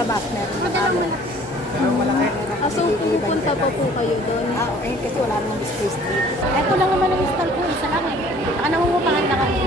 labas, meron na Madalang kami. malaki. Pero malaki. So, pupunta pa po kayo doon. Kasi wala namang space dito. Ito lang naman ang stall ko, isa lang eh. Saka nangungupahan na kami.